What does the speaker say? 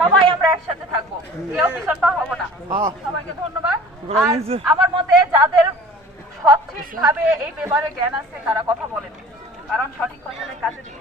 সবাই আমরা একসাথে থাকবো, কেউ পিছনটা হবো না। সবাইকে ধন্যবাদ। আর আমার মতে যাদের সঠিকভাবে এই ব্যাপারে জ্ঞান আছে তারা কথা বলেন, কারণ সঠিক কথাদের কাছে দিয়ে